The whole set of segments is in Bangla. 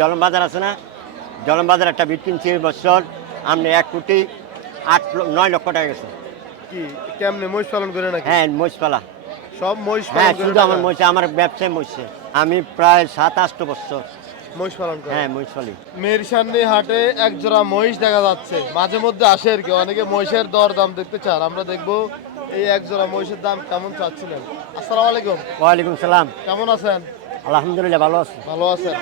জলম বাজার আছে না, জলম বাজার একটা বিট কিনছি এই বছর আপনি 1,08,9 লক্ষ টাকা গেছে। কি কেমনে মহিষ পালন করে নাকি? হ্যাঁ, মহিষপালা। সব মহিষ হ্যাঁ, পালন করে শুধু টাকা? আমার মহিষ, আমার ব্যবসায় মহিষে। আমি প্রায় 7-8 বছর মহিষ পালন করে? হ্যাঁ মহিষপালি। মেরসান্নি হাটে এক জোড়া মহিষ দেখা যাচ্ছে, মাঝে মধ্যে আসে আর কি, অনেকে মহিষের দর দাম দেখতে চান। আমরা দেখবো এই এক জোড়া মহিষের দাম কেমন চাচ্ছিলেন। আসসালামু আলাইকুম। ওয়ালাইকুম সালাম। কেমন আছেন? আলহামদুলিল্লাহ ভালো আছি। ভালো আছেন?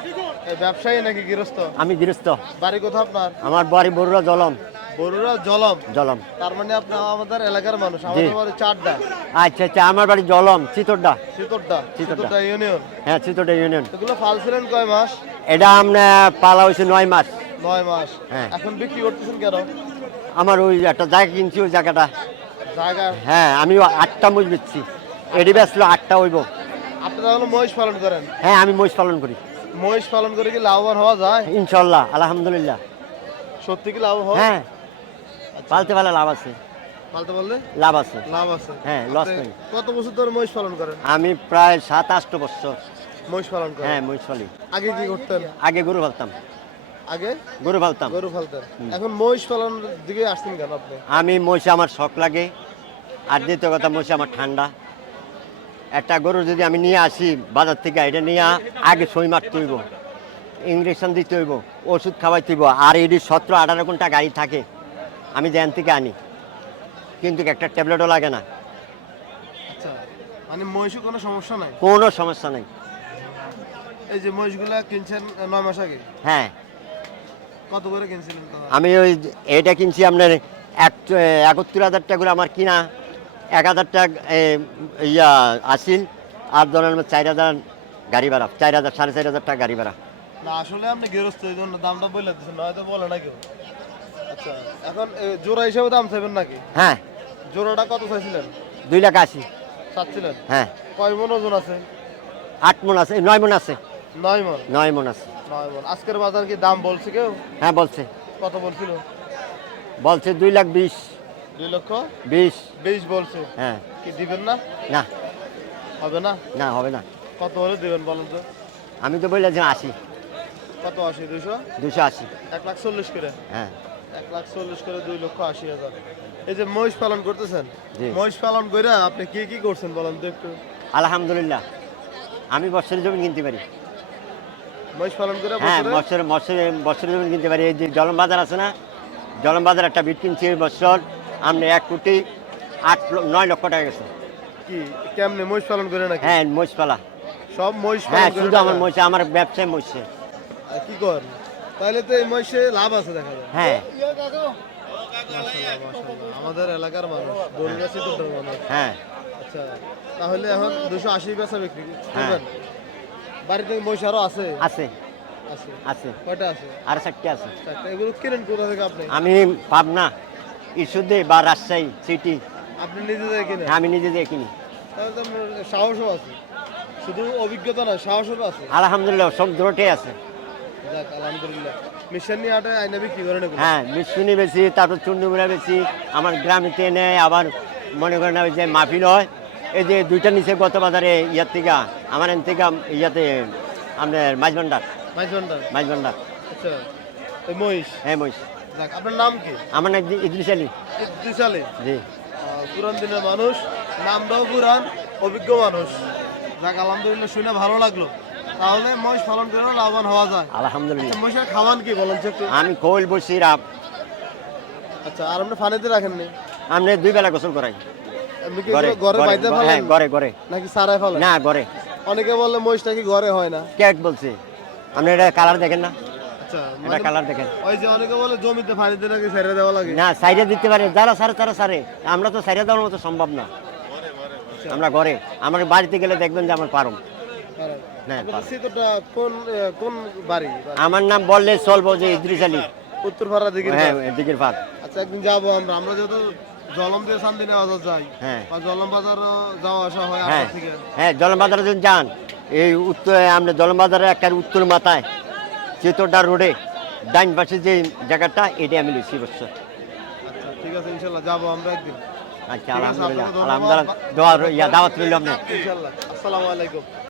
এই ব্যবসায়ী নাকি গৃহস্থ? আমি গৃহস্থ। বাড়ি কোথাও আপনার? আমার বাড়ি বরুড়া জলম। বরুড়া জলম? জলম। তার মানে আপনি আমাদের এলাকার মানুষ। আমাদের বাড়ি চারডা। আচ্ছা আচ্ছা, আমার বাড়ি জলম, চিতরডা। চিতরডা? চিতরডা ইউনিয়ন? হ্যাঁ, চিতরডা ইউনিয়ন। এগুলো পালছিলেন কয় মাস? এটা আপনার পালা হয়েছে 9 মাস। 9 মাস? হ্যাঁ। এখন বিক্রি করতেছেন কেন? আমার ওই একটা জায়গা কিনছি, ওই জায়গাটা। জায়গা? হ্যাঁ, আমি 8টা মহিষ বেচছি। এডি বেচলো 8টা হইব। আপনি তাহলে মহিষ পালন করেন? হ্যাঁ, আমি মহিষ পালন করি। মহিষ পালন করে কি লাভবান হওয়া যায়? ইনশাল্লাহ, আলহামদুলিল্লাহ। সত্যি কি লাভ হয়? হ্যাঁ, পালতে পারলে লাভ আছে। পালতে বললে লাভ আছে। লাভ আছে? হ্যাঁ, লস আপনি নেই। কত বছর ধরে মহিষ পালন করেন? আমি প্রায় 7-8 বছর মহিষ পালন করেন? হ্যাঁ মহিষ পালি। আগে কি করতেন? আগে গরু পালতাম। আগে গরু পালতাম। গরু পালতেন? এখন মহিষ পালন দিকে আসছেন কেন আপনি? আমি মহিষে আমার শখ লাগে, আর দ্বিতীয় কথা মহিষে আমার ঠান্ডা। একটা গরু যদি আমি নিয়ে আসি বাজার থেকে, এটা নিয়ে আগে সই মারতে হইব, ইঞ্জেকশন দিতে হইব, ওষুধ খাওয়াইতে হইব, আর এটি 17-18 ঘন্টা গাড়ি থাকে। আমি যেন থেকে আনি, কিন্তু একটা ট্যাবলেটও লাগে না। আচ্ছা, মানে মহিষে কোনো সমস্যা নাই? কোনো সমস্যা নেই। এই যে মহিষগুলা কিনছেন 9 মাস আগে, হ্যাঁ, কত করে কিনছিলেন দাদা? আমি ওই এটা কিনছি আপনার 71,000 টাকা করে আমার কিনা, 1,000 টাকা আসিল, আর ধরেন 4,000 গাড়ি ভাড়া, 4,000 4,500 টাকা গাড়ি ভাড়া। না আসলে আপনি গৃহস্থ, এই জন্য দামটা বলে দিচ্ছেন, নয়তো বলে না কেউ। আচ্ছা, এখন জোড়া হিসেবে দাম চাইবেন নাকি? হ্যাঁ, জোড়াটা কত চাইছিলেন? 2,80,000। চাচ্ছিলেন? হ্যাঁ, কয় মন ওজন আছে? 8 মণ আছে, 9 মণ আছে। 9 মন? 9 মণ আছে। 9 মন। আজকের বাজার কি দাম বলছে কেউ? হ্যাঁ, বলছে কত বলছিল? 2,20,000। 2 লক্ষ 20। 20 বলছে? হ্যাঁ। কি দিবেন না? না হবে না? না, হবে না। কত হলে দিবেন বলেন তো? আমি তো বললাম 80। কত 80? 200? 280। 1,40,000 করে? হ্যাঁ। 1,40,000 করে 2,80,000। এই যে মহিষ পালন করতেছেন, জি। মহিষ পালন করে আপনি কি কি করছেন বলেন তো একটু? আলহামদুলিল্লাহ, আমি বছরের জমি কিনতে পারি। মহিষ পালন করে হ্যাঁ, বছরে? বছরের জমি কিনতে পারি। এই যে জলম বাজার আছে না, জলম বাজার একটা বিট কিনছি এই বছর আপনি 1,08,9 লক্ষ টাকা গেছে। কি কেমনে মহিষ পালন করে নাকি? হ্যাঁ, মহিষপালা। সব মহিষ হ্যাঁ, পালন করে শুধু টাকা? আমার মহিষে, আমার ব্যবসায় মহিষে। আর কি করেন? তাহলে তো এই মহিষে লাভ আছে দেখা যায়। হ্যাঁ। মাশাআল্লাহ, মাশাআল্লাহ। আমাদের এলাকার মানুষ, বরুড়া চিতরটার মানুষ। হ্যাঁ। আচ্ছা, তাহলে এখন 280 বেচা বিক্রি হ্যাঁ। করবেন? বাড়িতে মহিষ আরো আছে? আছে। আছে? আছে। কয়টা আছে? আর 4টা আছে। চারটা। এগুলো কিনেন কোথা থেকে আপনি? আমি পাবনা, ইস্যুদে বা রাজশাহী সিটি। আপনি নিজে থেকে কিনেন? আমি নিজে দিয়ে কিনি। তাহলে তো আপনার সাহসও আছে, শুধু অভিজ্ঞতা না, সাহসও আছে। আলহামদুলিল্লাহ, সব দুটোই আছে। যাক আলহামদুলিল্লাহ। মিশানি হাটে আইনা বিক্রি করেন এগুলো? হ্যাঁ, মিশুনি বেশি, তারপর চুন্ডুমুড়া বেশি। আমার গ্রামেতে নেয়, আবার মনে করেন ওই যে মাহফিল হয়, এই যে 2টা নিচে গত বাজারে ইয়ার থেকে, আমার এন থেকে ইয়াতে আপনার মাঝভান্ডার। মাইজভান্ডার? মাঝভান্ডার। আচ্ছা, এই মহিষ? হ্যাঁ, মহিষ। যাক, আপনার নাম কি? আমার নাম ইদ্রিস আলী। ইদ্রিস আলী? জি। পুরান দিনের মানুষ, নামটাও পুরান, অভিজ্ঞ মানুষ। যাক আলহামদুলিল্লাহ, শুনে ভালো লাগলো। তাহলে মহিষ পালন করেও লাভবান হওয়া যায়? আলহামদুলিল্লাহ। আচ্ছা, মহিষের খাওয়ান কি বলেন তো একটু? আমি কোল বসি রাব। আচ্ছা, আর আপনি ফানিতে রাখেননি? আপনি 2 বেলা গোসল করাই। আপনি কি এগুলো ঘরে বাইতে হ্যাঁ, ফেলেন ঘরে। নাকি সারায় ফেলেন? না, ঘরে। অনেকে বলে মহিষ নাকি ঘরে হয় না। কে বলছে? আপনি এটা কালার দেখেন না? আচ্ছা, এটা মানে কালার দেখেন। ওই যে অনেকে বলে জমিতে ফানিতে নাকি ছেড়ে দেওয়া লাগে। না, সাইডে দিতে পারে, যারা সারে তারা সারে। আমরা তো সাইডে দেওয়ার মতো সম্ভব না। আমরা ঘরে, আমার বাড়িতে গেলে দেখবেন যে আমার পারম। হ্যাঁ, আপনার সিটটা কোন কোন বাড়ি? আমার নাম বললে চলবো যে ইদ্রিস আলী। উত্তরপাড়া দিকে? হ্যাঁ, দিকের ফাঁক। আচ্ছা, একদিন যাবো আমরা যেহেতু জলম দিয়ে চান্দিনা বাজার যাই, হ্যাঁ। বা জলম বাজার যাওয়া আসা হয় হ্যাঁ, আপনার থেকে। হ্যাঁ, জলমবাজারে যদি যান, এই উত্তর আমরা জলমবাজারের একটা উত্তর মাথায় চিতরডা রোডে ডাইন পাশে যে জায়গাটা, এটা আমি লইছি বছর। আচ্ছা, ঠিক আছে, ইনশাল্লাহ যাবো আমরা একদিন। আচ্ছা, ঠিক আছে, আলহামদুলিল্লাহ। আপনাকে ধন্যবাদ। আলহামদুলিল্লাহ, দাওয়াত রইল আপনার। ইনশাল্লাহ। আসসালামু আলাইকুম।